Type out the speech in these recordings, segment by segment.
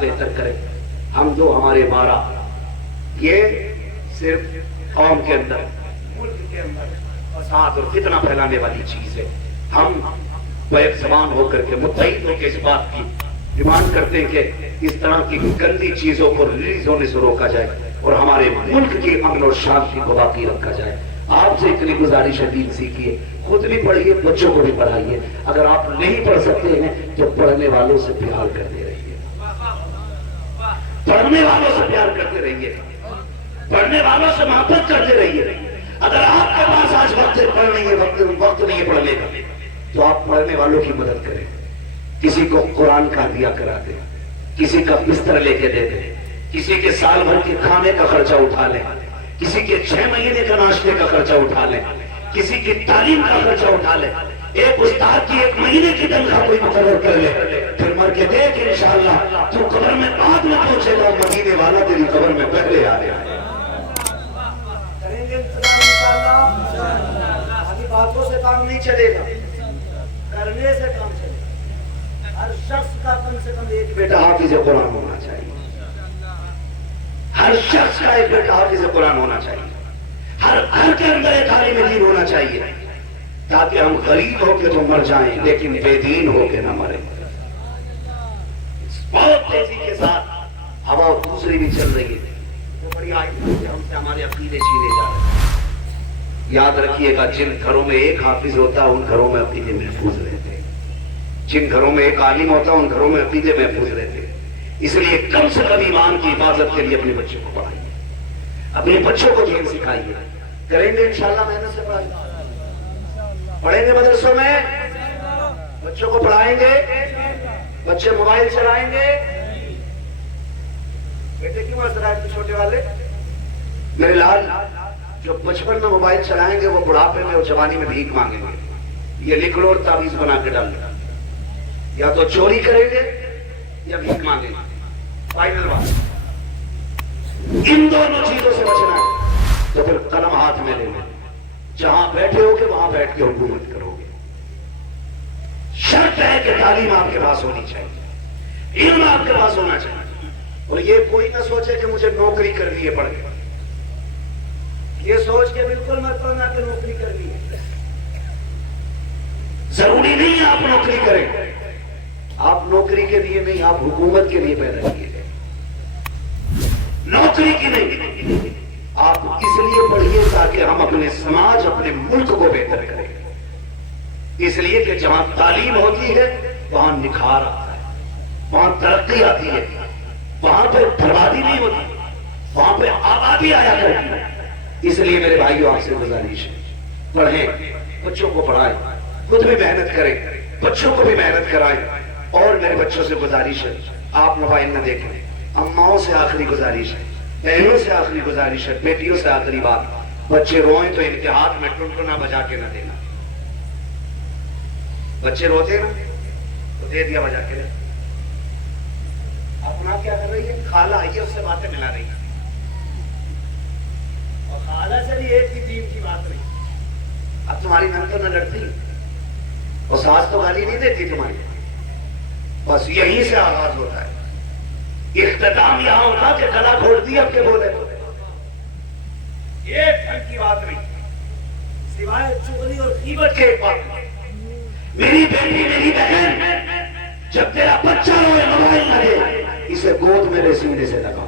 بہتر کرے. ہم دو ہمارے 12 یہ صرف قوم کے اندر ملک کے اندر فساد اور فتنہ پھیلانے والی چیز ہے. ہم بیک زبان ہو کر کے متحد ہو کے اس بات کی ڈیمانڈ کرتے ہیں کہ اس طرح کی گندی چیزوں کو ریلیز ہونے سے روکا جائے اور ہمارے ملک کی امن اور شانتی کو باقی رکھا جائے. آپ سے اتنی گزارش دین سیکھیے, خود بھی پڑھیے, بچوں کو بھی پڑھائیے. اگر آپ نہیں پڑھ سکتے ہیں تو پڑھنے والوں سے پیار کرتے رہیے, پڑھنے والوں سے پیار کرتے رہیے, پڑھنے والوں سے محبت کرتے رہیے. اگر آپ کے پاس آج وقت نہیں ہے, وقت نہیں ہے پڑھنے کا, تو آپ پڑھنے والوں کی مدد کریں. کسی کو قرآن کا دیا کرا دیں, کسی کا بستر لے کے دے دیں, کسی کے سال بھر کے کھانے کا خرچہ اٹھا لیں, کسی کے 6 مہینے کا ناشتے کا خرچہ اٹھا لیں, کسی کی تعلیم کا خرچہ اٹھا لیں. ایک استاد کی 1 مہینے کی تنخواہ کوئی مقرر کر لے, پھر مر کے دیکھ انشاءاللہ تو قبر میں بعد میں پہنچے گا, مدینے والا تیری قبر میں پہلے آ گیا. کریں گے انشاءاللہ. ابھی باتوں سے کام نہیں چلے گا, کرنے سے کام چلے گا. ہر شخص کا کم سے کم ایک بیٹا حافظ قرآن ہونا چاہیے. ہر شخص کا ایک بیٹا حافظ قرآن ہونا چاہیے. ہر گھر کے اندر ایک عالم دین ہونا چاہیے, تاکہ ہم غریب ہو کے تو مر جائیں لیکن بے دین ہو کے نہ مریں. بہت تیزی کے ساتھ ہوا دوسری بھی چل رہی ہے, وہ بڑی آئی ہم سے ہمارے عقیدے چھینے جا رہے ہیں. یاد رکھیے گا, جن گھروں میں ایک حافظ ہوتا ہے ان گھروں میں عقیدے محفوظ رہتے ہیں. جن گھروں میں ایک عالم ہوتا ہے ان گھروں میں عقیدے محفوظ رہتے ہیں. اس لیے کم سے کم ایمان کی حفاظت کے لیے اپنے بچوں کو پڑھائیے, اپنے بچوں کو دین سکھائیے. کریں گے انشاءاللہ, محنت سے پڑھائیے. پڑھیں گے مدرسوں میں, بچوں کو پڑھائیں گے. بچے موبائل چلائیں گے. بیٹے کیوں ہنس رہا ہے چھوٹے والے؟ میرے لال, جو بچپن میں موبائل چلائیں گے وہ بڑھاپے میں اور جوانی میں بھیک مانگیں گے. یہ لکھ لو اور تعویذ بنا کے ڈال دو, یا تو چوری کریں گے یا بھیک مانگیں گے. فائنل بات, ان دونوں چیزوں سے بچنا ہے تو پھر قلم ہاتھ میں لے لیں. جہاں بیٹھے ہو گے وہاں بیٹھ کے حکومت کرو گے. شرط ہے کہ تعلیم آپ کے پاس ہونی چاہیے, علم آپ کے پاس ہونا چاہیے. اور یہ کوئی نہ سوچے کہ مجھے نوکری کرنی ہے پڑھ کے. یہ سوچ کے بالکل مت پڑھنا کہ نوکری کرنی ہے. ضروری نہیں ہے آپ نوکری کریں. آپ نوکری کے لیے نہیں, آپ حکومت کے لیے پیدا کیے گئے. نوکری کی نہیں, آپ اس لیے پڑھیے تاکہ ہم اپنے سماج, اپنے ملک کو بہتر کریں. اس لیے کہ جہاں تعلیم ہوتی ہے وہاں نکھار آتا ہے, وہاں ترقی آتی ہے, وہاں پہ بربادی نہیں ہوتی, وہاں پہ آبادی آیا کرتی ہے. اس لیے میرے بھائیوں آپ سے گزارش ہے, پڑھیں, بچوں کو پڑھائیں, خود بھی محنت کریں, بچوں کو بھی محنت کرائیں. اور میرے بچوں سے گزارش ہے, آپ موبائل نہ دیکھیں. اماؤں سے آخری گزارش ہے, بہنوں سے آخری گزارش ہے, بیٹیوں سے آخری بات, بچے روئیں تو ان کے ہاتھ میں ٹنٹنا بجا کے نہ دینا. بچے روتے نا تو دے دیا بجا کے. اپنا کیا کر رہی ہے, خالہ آئی ہے اس سے باتیں ملا رہی ہے, اور خالہ سے بھی ایک ہی دین کی بات رہی. اب تمہاری نند تو نہ لڑتی, اور ساس تو گالی نہیں دیتی تمہاری. بس یہیں سے آغاز ہوتا ہے. اختتام یہاں ہوتا کہ گلا کھول دیا اب کے بولے. یہ ڈھنگ کی بات نہیں, سوائے چغلی اور غیبت کے ایک بات. میری بیٹی, میری بہن, جب تیرا بچہ روئے موبائل نہ دے, اسے گود میرے سینے سے لگا.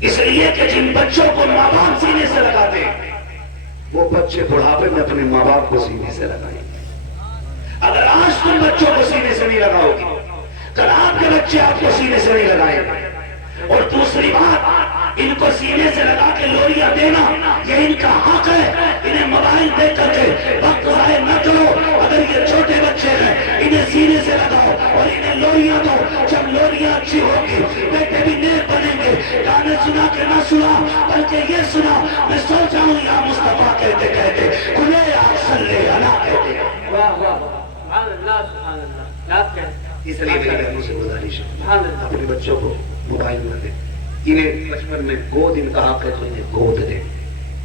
اس لیے کہ جن بچوں کو ماں باپ سینے سے لگاتے وہ بچے بڑھاپے میں اپنے ماں باپ کو سینے سے لگائیں. اگر آج تم بچوں کو سینے سے نہیں لگاؤ گی, کل آپ کے بچے آپ کو سینے سے نہیں لگائیں گے. اور دوسری بات, ان کو سینے سے لگا کے لوریاں دینا یہ ان کا حق ہے. انہیں موبائل دے کر کے وقت ضائع نہ کرو. اگر یہ چھوٹے بچے ہیں انہیں سینے سے لگاؤ اور انہیں لوریاں دو. جب لوریاں اچھی ہوگی بیٹے بھی نیک بنیں گے. گانے سنا کے نہ سنا بلکہ یہ سنا, میں سو جاؤں یا مصطفیٰ کہتے کہتے کھلے آپ صلی اللہ کہتے. اس لیے میری بہنوں سے گزارش ہے, اپنے بچوں کو موبائل نہ دیں. انہیں بچپن میں گود ان کا حق ہے تو انہیں گود دیں,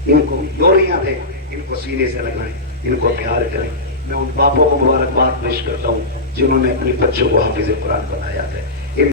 ان کو لوریاں دیں, ان کو سینے سے لگائیں, ان کو پیار کریں. میں ان باپوں کو مبارکباد پیش کرتا ہوں جنہوں نے اپنے بچوں کو حافظ قرآن بنایا ہے.